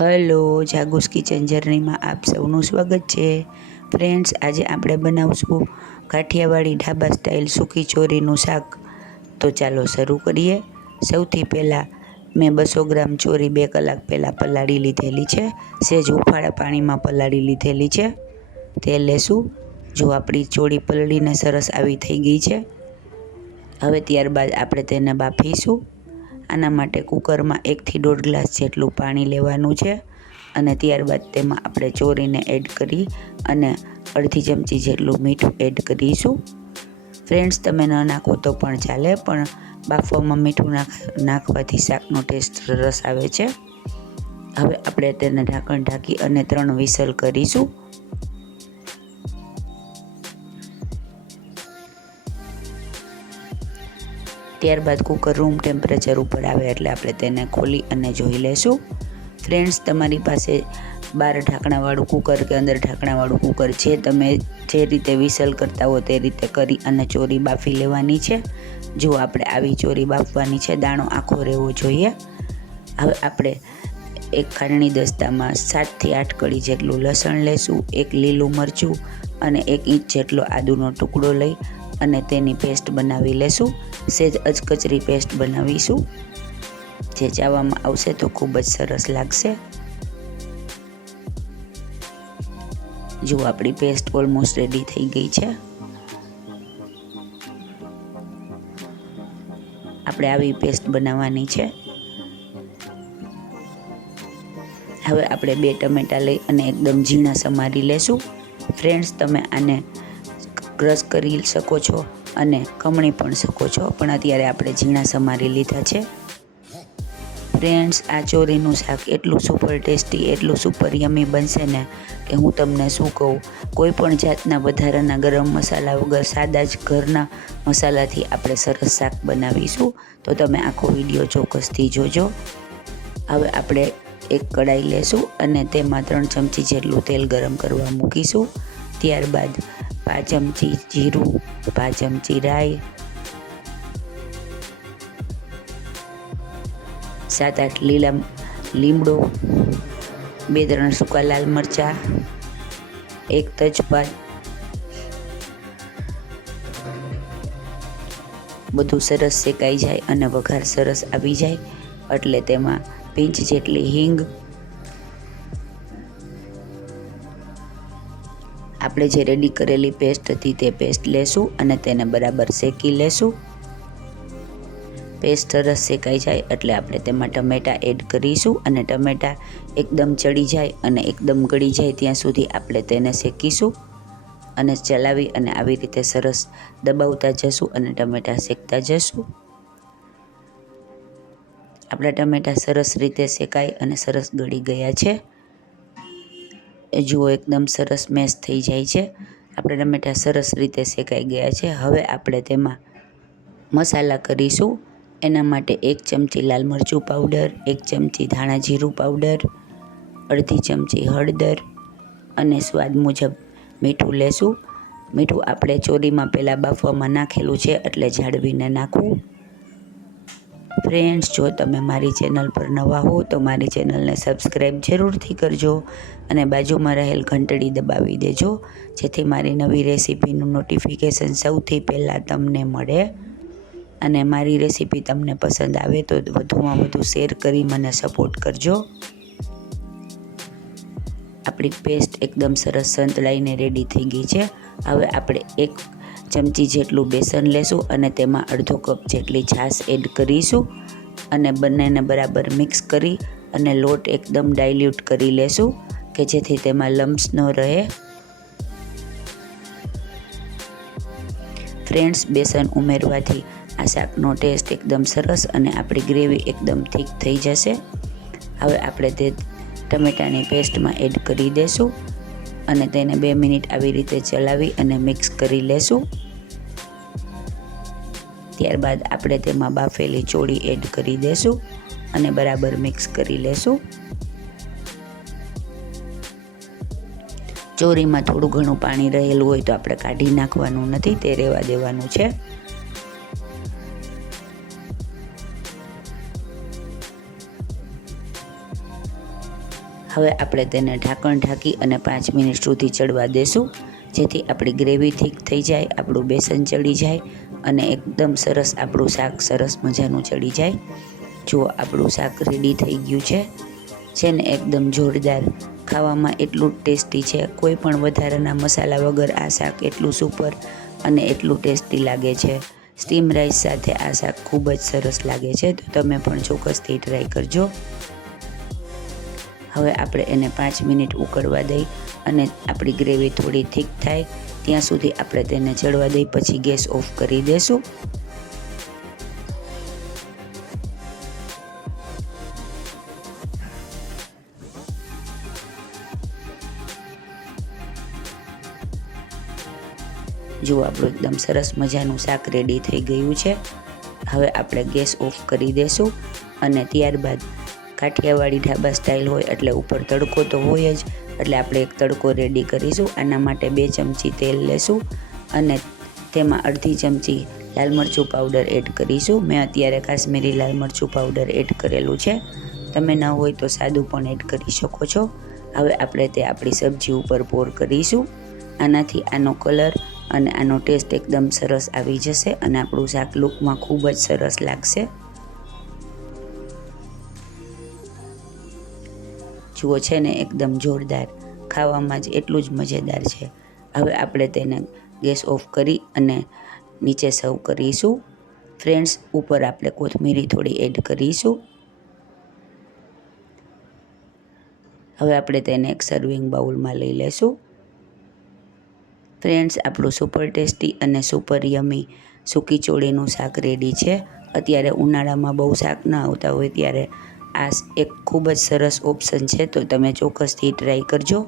Hello, જાગુસ kitchen જર્નીમાં આપ સૌનું સ્વાગત છે. ફ્રેન્ડ્સ, આજે આપણે બનાવશું કાઠિયાવાડી ઢાબા સ્ટાઇલ સૂકી ચોરીનું શાક. તો ચાલો શરૂ કરીએ. સૌથી પહેલાં મેં બસો ગ્રામ ચોરી બે કલાક પહેલાં પલાળી લીધેલી છે. સેજ ઉફાળા પાણીમાં પલાળી લીધેલી છે. તે લેશું. જો આપણી ચોળી પલળીને સરસ આવી થઈ ગઈ છે, હવે ત્યારબાદ આપણે તેને બાફીશું. આના માટે કુકરમાં એકથી દોઢ ગ્લાસ જેટલું પાણી લેવાનું છે અને ત્યારબાદ તેમાં આપણે ચોરીને એડ કરી અને અડધી ચમચી જેટલું મીઠું એડ કરીશું. ફ્રેન્ડ્સ, તમે ન નાખો તો પણ ચાલે, પણ બાફવામાં મીઠું નાખ, નાખવાથી શાકનો ટેસ્ટ સરસ આવે છે. હવે આપણે તેને ઢાંકણ ઢાંકી અને ત્રણ વિસલ કરીશું. ત્યારબાદ કુકર રૂમ ટેમ્પરેચર ઉપર આવે એટલે આપણે તેને ખોલી અને જોઈ લેશું. ફ્રેન્ડ્સ તમારી પાસે બાર ઢાંકણાવાળું કુકર કે અંદર ઢાંકણાવાળું કુકર છે, તમે જે રીતે વિસલ કરતા હો તે રીતે કરી અને ચોરી બાફી લેવાની છે. જો આપણે આવી ચોરી બાફવાની છે, દાણો આખો રહેવો જોઈએ. હવે આપણે એક ખાંડણી દસ્તામાં સાતથી આઠ કળી જેટલું લસણ લેશું, એક લીલું મરચું અને એક ઇંચ જેટલો આદુનો ટુકડો લઈ અને તેની પેસ્ટ બનાવી લેશું. સેજ અચકચરી પેસ્ટ બનાવીશું. જે ચાવવામાં આવશે તો ખૂબ જ સરસ લાગશે. જો આપણી પેસ્ટ ઓલમોસ્ટ રેડી થઈ ગઈ છે. આપણે આવી પેસ્ટ બનાવવાની છે. હવે આપણે બે ટમેટા લઈ અને એકદમ ઝીણા સમારી લેશું. ફ્રેન્ડ્સ તમે આને ક્રશ કરી શકો છો અને કમણી પણ શકો છો. પણ અત્યારે આપણે ઝીણા સમારી લીધા છે. ફ્રેન્ડ્સ, આ ચોરીનું શાક એટલું સુપર ટેસ્ટી, એટલું સુપર યમી બનશે ને કે હું તમને શું કહું? કોઈ પણ જાતના વધારાના ગરમ મસાલા વગર સાદા જ ઘરના મસાલાથી આપણે સરસ શાક બનાવીશું. તો તમે આખો વીડિયો ચોક્કસથી જોજો. હવે આપણે એક કડાઈ લેશું અને તેમાં ત્રણ ચમચી જેટલું તેલ ગરમ કરવા મૂકીશું. ત્યારબાદ પાંચ ચમચી જીરું પાંચ ચમચી રાઈ, સાત આઠ લીલા લીમડો, બે ત્રણ સૂકા લાલ મરચાં, એક તજપાત, બધું સરસ શેકાઈ જાય અને વઘાર સરસ આવી જાય. એટલે તેમાં પીંચ જેટલી હિંગ આપણે જે રેડી કરેલી પેસ્ટ હતી તે પેસ્ટ લેશું અને તેને બરાબર શેકી લેશું. પેસ્ટ સરસ શેકાઈ જાય એટલે આપણે તેમાં ટમેટાં એડ કરીશું અને ટમેટાં એકદમ ચડી જાય અને એકદમ ગળી જાય ત્યાં સુધી આપણે તેને શેકીશું. અને ચલાવી અને આવી રીતે સરસ દબાવતા જશું અને ટમેટાં શેકતા જશું. આપણા ટમેટાં સરસ રીતે શેકાય અને સરસ ગળી ગયા છે. જુઓ એકદમ સરસ મેશ થઈ જાય છે. આપણે ટમેટાં સરસ રીતે શેકાઈ ગયા છે. હવે આપણે તેમાં મસાલા કરીશું. એના માટે એક ચમચી લાલ મરચું પાવડર, એક ચમચી ધાણા જીરું પાવડર, અડધી ચમચી હળદર અને સ્વાદ મુજબ મીઠું લેશું. મીઠું આપણે ચોરીમાં પહેલાં બાફવામાં નાખેલું છે એટલે જાળવીને નાખવું. ફ્રેન્ડ્સ જો તમે મારી ચેનલ પર નવા હો, તો મારી ચેનલને સબસ્ક્રાઈબ જરૂરથી કરજો અને બાજુમાં રહેલ ઘંટડી દબાવી દેજો, જેથી મારી નવી રેસીપીનું નોટિફિકેશન સૌથી પહેલાં તમને મળે. અને મારી રેસીપી તમને પસંદ આવે તો વધુમાં વધુ શેર કરી મને સપોર્ટ કરજો. આપણી પેસ્ટ એકદમ સરસ સંતળાઈને રેડી થઈ ગઈ છે. હવે આપણે એક ચમચી જેટલું બેસન લેશું અને તેમાં અડધો કપ જેટલી છાશ એડ કરીશું અને બંનેને બરાબર મિક્સ કરી અને લોટ એકદમ ડાયલ્યુટ કરી લેશું કે જેથી તેમાં લમ્સ ન રહે. ફ્રેન્ડ્સ, બેસન ઉમેરવાથી આ શાકનો ટેસ્ટ એકદમ સરસ અને આપણી ગ્રેવી એકદમ થીક થઈ જશે. હવે આપણે તે ટમેટાની પેસ્ટમાં એડ કરી દેશું. અને તેને બે મિનિટ આવી રીતે ચલાવી અને મિક્સ કરી લેશું. ત્યારબાદ આપણે તેમાં બાફેલી ચોળી એડ કરી દેશું અને બરાબર મિક્સ કરી લેશું. ચોરીમાં થોડું ઘણું પાણી રહેલું હોય તો આપણે કાઢી નાખવાનું નથી, તે રહેવા દેવાનું છે. હવે આપણે તેને ઢાંકણ ઢાંકી અને પાંચ મિનિટ સુધી ચડવા દેશું. જેથી આપણી ગ્રેવી થીક થઈ જાય, આપણું બેસન ચડી જાય અને એકદમ સરસ આપણું શાક સરસ મજાનું ચડી જાય. જુઓ, આપણું શાક રેડી થઈ ગયું છે. છે ને એકદમ જોરદાર. ખાવામાં એટલું ટેસ્ટી છે. કોઈ પણ વધારાના મસાલા વગર આ શાક એટલું સુપર અને એટલું ટેસ્ટી લાગે છે. સ્ટીમ રાઈસ સાથે આ શાક ખૂબ જ સરસ લાગે છે. તો તમે પણ ચોક્કસથી ટ્રાય કરજો. હવે આપણે એને પાંચ મિનિટ ઉકળવા દઈ અને આપણી ગ્રેવી થોડી થીક થાય, ત્યાં સુધી આપણે તેને ચડવા દઈ, પછી ગેસ ઓફ કરી દેશું. જુઓ, આપણું એકદમ સરસ મજાનું શાક રેડી થઈ ગયું છે. હવે આપણે ગેસ ઓફ કરી દેશું અને ત્યારબાદ કાઠિયાવાડી ઢાબા સ્ટાઇલ હોય એટલે ઉપર તડકો તો હોય જ, એટલે આપણે એક તડકો રેડી કરીશું. આના માટે બે ચમચી તેલ લેશું અને તેમાં અડધી ચમચી લાલ મરચું પાવડર એડ કરીશું. મેં અત્યારે કાશ્મીરી લાલ મરચું પાવડર એડ કરેલું છે. તમે ન હોય તો સાદું પણ એડ કરી શકો છો. હવે આપણે તે આપણી સબ્જી ઉપર પોર કરીશું. આનાથી આનો કલર અને આનો ટેસ્ટ એકદમ સરસ આવી જશે અને આપણું શાક લૂકમાં ખૂબ જ સરસ લાગશે. જુઓ છે ને, એકદમ જોરદાર. ખાવામાં જ એટલું જ મજેદાર છે. હવે આપણે તેને ગેસ ઓફ કરી અને નીચે સર્વ કરીશું. ફ્રેન્ડ્સ, ઉપર આપણે કોથમીરી થોડી એડ કરીશું. હવે આપણે તેને એક સર્વિંગ બાઉલમાં લઈ લેશું. ફ્રેન્ડ્સ, આપણું સુપર ટેસ્ટી અને સુપર યમી સૂકી ચોળીનું શાક રેડી છે. અત્યારે ઉનાળામાં બહુ શાક ન આવતા હોય ત્યારે આ એક ખૂબ જ સરસ ઓપ્શન છે, તો તમે ચોક્કસથી ટ્રાય કરજો.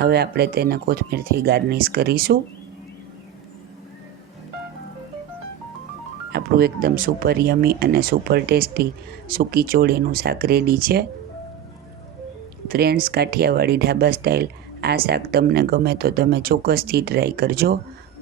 હવે આપણે તેને કોથમીરથી ગાર્નિશ કરીશું. આપણું એકદમ સુપર યમી અને સુપર ટેસ્ટી સૂકી ચોળીનું શાક રેડી છે. ફ્રેન્ડ્સ કાઠિયાવાડી ઢાબા સ્ટાઇલ આ શાક તમને ગમે તો તમે ચોક્કસથી ટ્રાય કરજો.